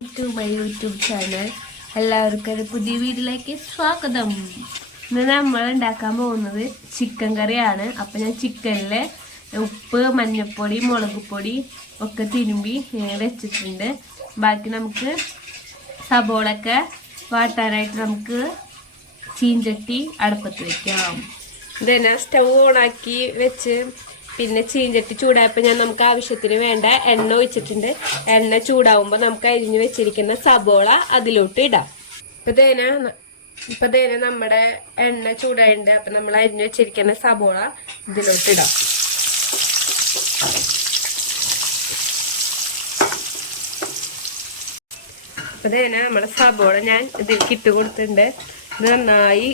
To my YouTube channel. എല്ലാവർക്കും ഒരു പുതിയ വീഡിയോയിലേക്ക് സ്വാഗതം. ഇന്ന് നമ്മൾ ഉണ്ടാക്കാൻ പോകുന്നത് ചിക്കൻ കറിയാണ്. അപ്പം ഞാൻ ചിക്കനിലെ ഉപ്പ്, മഞ്ഞൾപ്പൊടി, മുളക് പൊടി ഒക്കെ തിരുമ്പി വെച്ചിട്ടുണ്ട്. ബാക്കി നമുക്ക് സബോളൊക്കെ വാട്ടാനായിട്ട് നമുക്ക് ചീഞ്ചട്ടി അടുപ്പത്ത് വെക്കാം. ഇതന്നെ സ്റ്റൗ ഓണാക്കി വെച്ച് പിന്നെ ചീഞ്ചട്ടി ചൂടായപ്പോൾ നമുക്ക് ആവശ്യത്തിന് വേണ്ട എണ്ണ ഒഴിച്ചിട്ടുണ്ട്. എണ്ണ ചൂടാവുമ്പോൾ നമുക്ക് അരിഞ്ഞു വെച്ചിരിക്കുന്ന സബോള അതിലോട്ട് ഇടാം. ഇപ്പൊ തേനെ നമ്മുടെ എണ്ണ ചൂടായിട്ടുണ്ട്. അപ്പൊ നമ്മൾ അരിഞ്ഞു വെച്ചിരിക്കുന്ന സബോള ഇതിലോട്ട് ഇടാം. അപ്പൊ തേനെ നമ്മുടെ സബോള ഞാൻ ഇതിലേക്ക് ഇട്ട് കൊടുത്തിട്ടുണ്ട്. ഇത് നന്നായി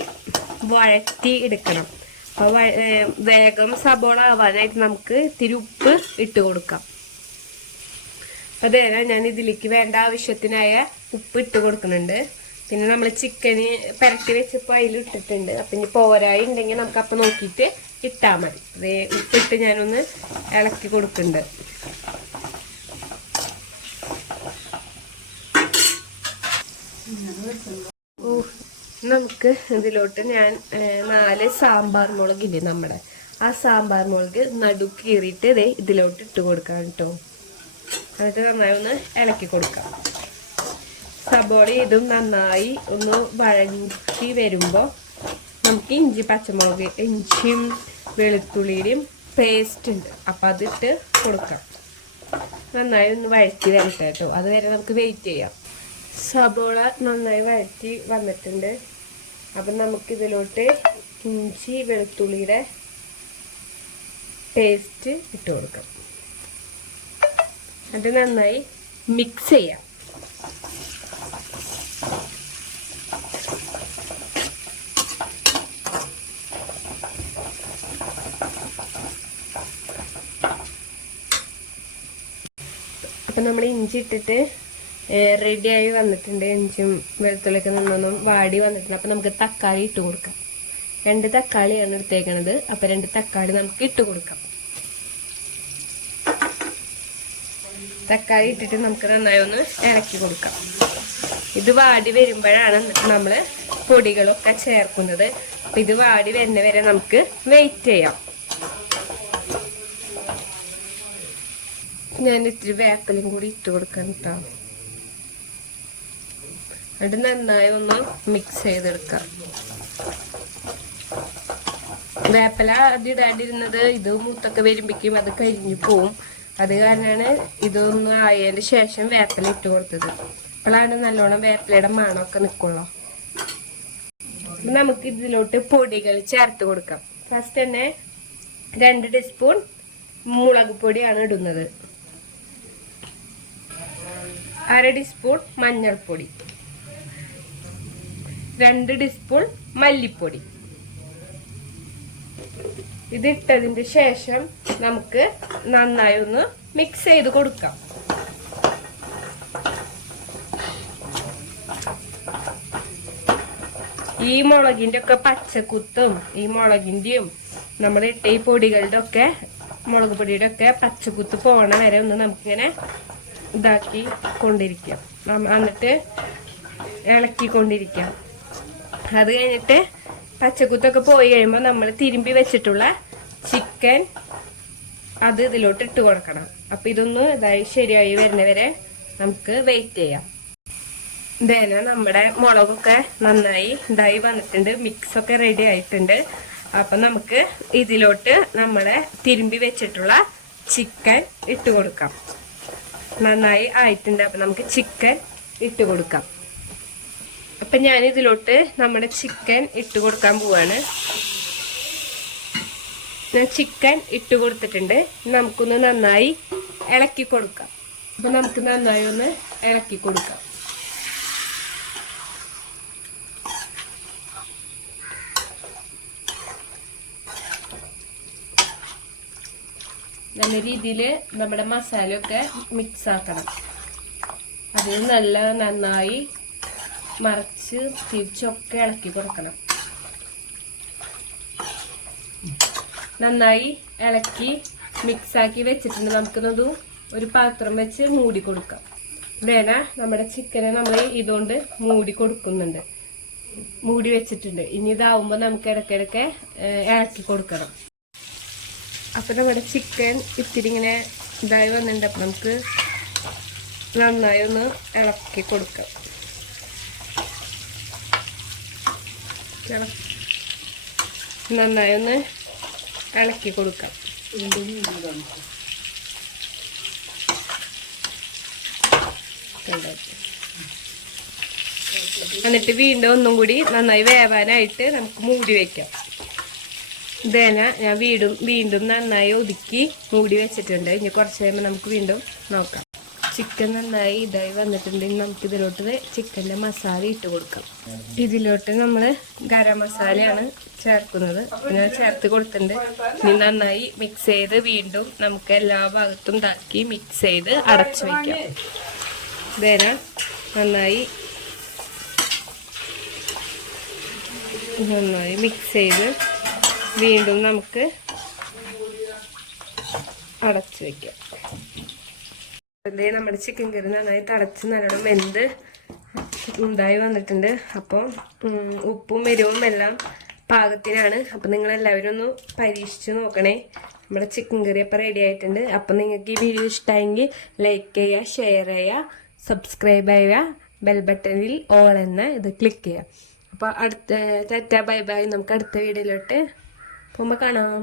വഴറ്റി എടുക്കണം. അപ്പോൾ വേഗം സബോള ആവാനായിട്ട് നമുക്ക് ഇത്തിരി ഉപ്പ് ഇട്ട് കൊടുക്കാം. അപ്പം അതേനെ ഞാൻ ഇതിലേക്ക് വേണ്ട ആവശ്യത്തിനായ ഉപ്പ് ഇട്ട് കൊടുക്കുന്നുണ്ട്. പിന്നെ നമ്മൾ ചിക്കന് പുരട്ടി വെച്ചപ്പോൾ അതിൽ ഇട്ടിട്ടുണ്ട്. അപ്പം ഇനി പോരായി ഉണ്ടെങ്കിൽ നമുക്ക് അപ്പം നോക്കിയിട്ട് ഇട്ടാൽ മതി. അതേ ഉപ്പിട്ട് ഞാനൊന്ന് ഇളക്കി കൊടുക്കുന്നുണ്ട്. നമുക്ക് ഇതിലോട്ട് ഞാൻ 4 സാമ്പാർ മുളകില്ലേ നമ്മുടെ ആ സാമ്പാർ മുളക് നടു കീറിയിട്ട് ഇതിലോട്ട് ഇട്ട് കൊടുക്കാം കേട്ടോ. എന്നിട്ട് നന്നായി ഒന്ന് ഇളക്കി കൊടുക്കാം. സബോള ഇതും നന്നായി ഒന്ന് വഴറ്റി വരുമ്പോൾ നമുക്ക് ഇഞ്ചിയും വെളുത്തുള്ളിയുടെയും പേസ്റ്റ് ഉണ്ട്. അപ്പം അതിട്ട് കൊടുക്കാം. നന്നായി ഒന്ന് വഴറ്റി വരട്ടെ കേട്ടോ. അതുവരെ നമുക്ക് വെയിറ്റ് ചെയ്യാം. സബോള നന്നായി വഴറ്റി വന്നിട്ടുണ്ട്. അപ്പം നമുക്കിതിലോട്ട് ഇഞ്ചി വെളുത്തുള്ളിയുടെ പേസ്റ്റ് ഇട്ട് കൊടുക്കാം. അത് നന്നായി മിക്സ് ചെയ്യാം. അപ്പം നമ്മൾ ഇഞ്ചി ഇട്ടിട്ട് റെഡിയായി വന്നിട്ടുണ്ട്. ഇഞ്ചും വെളുത്തുള്ളിയൊക്കെ നിന്നൊന്നും വാടി വന്നിട്ടുണ്ട്. അപ്പം നമുക്ക് തക്കാളി ഇട്ട് കൊടുക്കാം. 2 തക്കാളിയാണ് എടുത്തേക്കണത്. അപ്പം 2 തക്കാളി നമുക്ക് ഇട്ട് കൊടുക്കാം. തക്കാളി ഇട്ടിട്ട് നമുക്ക് നന്നായി ഒന്ന് ഇളക്കി കൊടുക്കാം. ഇത് വാടി വരുമ്പോഴാണ് നമ്മൾ പൊടികളൊക്കെ ചേർക്കുന്നത്. അപ്പം ഇത് വാടി വരുന്ന വരെ നമുക്ക് വെയിറ്റ് ചെയ്യാം. ഞാൻ ഇത്തിരി വേപ്പിലും കൂടി ഇട്ട് കൊടുക്കാം കേട്ടോ. അത് നന്നായി ഒന്ന് മിക്സ് ചെയ്തെടുക്കാം. വേപ്പില അത് ഇടാണ്ടിരുന്നത് ഇത് മൂത്തൊക്കെ വരുമ്പോഴേക്കും അത് കരിഞ്ഞു പോവും. അത് കാരണമാണ് ഇതൊന്ന് ആയതിന് ശേഷം വേപ്പില ഇട്ട് കൊടുത്തത്. അപ്പോഴാണ് നല്ലോണം വേപ്പിലയുടെ മണമൊക്കെ നിൽക്കുള്ളൂ. നമുക്ക് ഇതിലോട്ട് പൊടികൾ ചേർത്ത് കൊടുക്കാം. ഫസ്റ്റ് തന്നെ 2 ടീസ്പൂൺ മുളക് പൊടിയാണ് ഇടുന്നത്. 1/2 ടീസ്പൂൺ മഞ്ഞൾപ്പൊടി, 2 ടീസ്പൂൺ മല്ലിപ്പൊടി. ഇതിട്ടതിന് ശേഷം നമുക്ക് നന്നായി ഒന്ന് മിക്സ് ചെയ്ത് കൊടുക്കാം. ഈ മുളകിന്റെ ഒക്കെ പച്ചക്കുത്തും ഈ മുളകിന്റെയും നമ്മൾ ഇട്ട ഈ പൊടികളുടെ ഒക്കെ മുളക് പൊടിയുടെ ഒക്കെ പച്ചക്കുത്ത് പോണ വരെ ഒന്ന് നമുക്കിങ്ങനെ ഇതാക്കി കൊണ്ടിരിക്കാം. എന്നിട്ട് ഇളക്കിക്കൊണ്ടിരിക്കാം. അത് കഴിഞ്ഞിട്ട് പച്ചക്കുത്തൊക്കെ പോയി കഴിയുമ്പോൾ നമ്മൾ തിരുമ്പി വെച്ചിട്ടുള്ള ചിക്കൻ അത് ഇതിലോട്ട് ഇട്ട് കൊടുക്കണം. അപ്പം ഇതൊന്ന് ഇതായി ശരിയായി വരുന്നവരെ നമുക്ക് വെയിറ്റ് ചെയ്യാം. ഇതേനെ നമ്മുടെ മുളകൊക്കെ നന്നായി ഇതായി വന്നിട്ടുണ്ട്. മിക്സൊക്കെ റെഡി ആയിട്ടുണ്ട്. അപ്പം നമുക്ക് ഇതിലോട്ട് നമ്മുടെ തിരുമ്പി വെച്ചിട്ടുള്ള ചിക്കൻ ഇട്ട് കൊടുക്കാം. നന്നായി ആയിട്ടുണ്ട്. അപ്പം നമുക്ക് ചിക്കൻ ഇട്ട് കൊടുക്കാം. അപ്പം ഞാൻ ഇതിലോട്ട് നമ്മുടെ ചിക്കൻ ഇട്ട് കൊടുക്കാൻ പോവാണ്. ഞാൻ ചിക്കൻ ഇട്ട് കൊടുത്തിട്ടുണ്ട്. നമുക്കൊന്ന് നന്നായി ഇളക്കി കൊടുക്കാം. അപ്പം നമുക്ക് നന്നായി ഒന്ന് ഇളക്കി കൊടുക്കാം. നല്ല രീതിയിൽ നമ്മുടെ മസാലയൊക്കെ മിക്സ് ആക്കണം. അത് നന്നായി മറിച്ച് തിരിച്ചൊക്കെ ഇളക്കി കൊടുക്കണം. നന്നായി ഇളക്കി മിക്സാക്കി വെച്ചിട്ടുണ്ട്. നമുക്കിത് ഒരു പാത്രം വെച്ച് മൂടി കൊടുക്കാം. വേന നമ്മുടെ ചിക്കനെ നമ്മൾ ഇതുകൊണ്ട് മൂടി കൊടുക്കുന്നുണ്ട്, മൂടി വെച്ചിട്ടുണ്ട്. ഇനി ഇതാവുമ്പോ നമുക്ക് ഇടയ്ക്കിടയ്ക്ക് ഇളക്കി കൊടുക്കണം. അപ്പൊ നമ്മുടെ ചിക്കൻ ഇത്തിരി ഇങ്ങനെ ഇതായി വന്നിട്ടുണ്ട്. അപ്പൊ നമുക്ക് നന്നായി ഒന്ന് ഇളക്കി കൊടുക്കാം. നന്നായി ഒന്ന് ഇളക്കി കൊടുക്കാം. എന്നിട്ട് വീണ്ടും ഒന്നും കൂടി നന്നായി വേവാനായിട്ട് നമുക്ക് മൂടി വെക്കാം. ഇതേന ഞാൻ വീണ്ടും നന്നായി ഒതുക്കി മൂടി വെച്ചിട്ടുണ്ട്. ഇനി കുറച്ച് കഴിയുമ്പോൾ നമുക്ക് വീണ്ടും നോക്കാം. ചിക്കൻ നന്നായി ഇതായി വന്നിട്ടുണ്ടെങ്കിൽ നമുക്ക് ഇതിലോട്ട് ചിക്കൻ്റെ മസാല ഇട്ട് കൊടുക്കാം. ഇതിലോട്ട് നമ്മൾ ഗരം മസാലയാണ് ചേർക്കുന്നത്. ഞാൻ ചേർത്ത് കൊടുത്തിട്ടുണ്ട്. ഇനി നന്നായി മിക്സ് ചെയ്ത് വീണ്ടും നമുക്ക് എല്ലാ ഭാഗത്തും ഇതാക്കി മിക്സ് ചെയ്ത് അടച്ചു വയ്ക്കാം. ഇതേന നന്നായി മിക്സ് ചെയ്ത് വീണ്ടും നമുക്ക് അടച്ചു വയ്ക്കാം. അതേ നമ്മുടെ ചിക്കൻ കറി നന്നായി തടച്ച് നല്ലോണം വെന്ത് ഉണ്ടായി വന്നിട്ടുണ്ട്. അപ്പോൾ ഉപ്പും എരിവും എല്ലാം പാകത്തിനാണ്. അപ്പം നിങ്ങളെല്ലാവരും ഒന്ന് പരീക്ഷിച്ച് നോക്കണേ. നമ്മുടെ ചിക്കൻ കറി അപ്പം റെഡി ആയിട്ടുണ്ട്. അപ്പം നിങ്ങൾക്ക് ഈ വീഡിയോ ഇഷ്ടമായെങ്കിൽ ലൈക്ക് ചെയ്യുക, ഷെയർ ചെയ്യുക, സബ്സ്ക്രൈബ് ചെയ്യുക, ബെൽ ബട്ടണിൽ ഓൾ എന്ന ഇത് ക്ലിക്ക് ചെയ്യുക. അപ്പോൾ അടുത്ത ടാറ്റ ബൈ ബൈ. നമുക്ക് അടുത്ത വീഡിയോയിലോട്ട് പോകുമ്പോൾ കാണാം.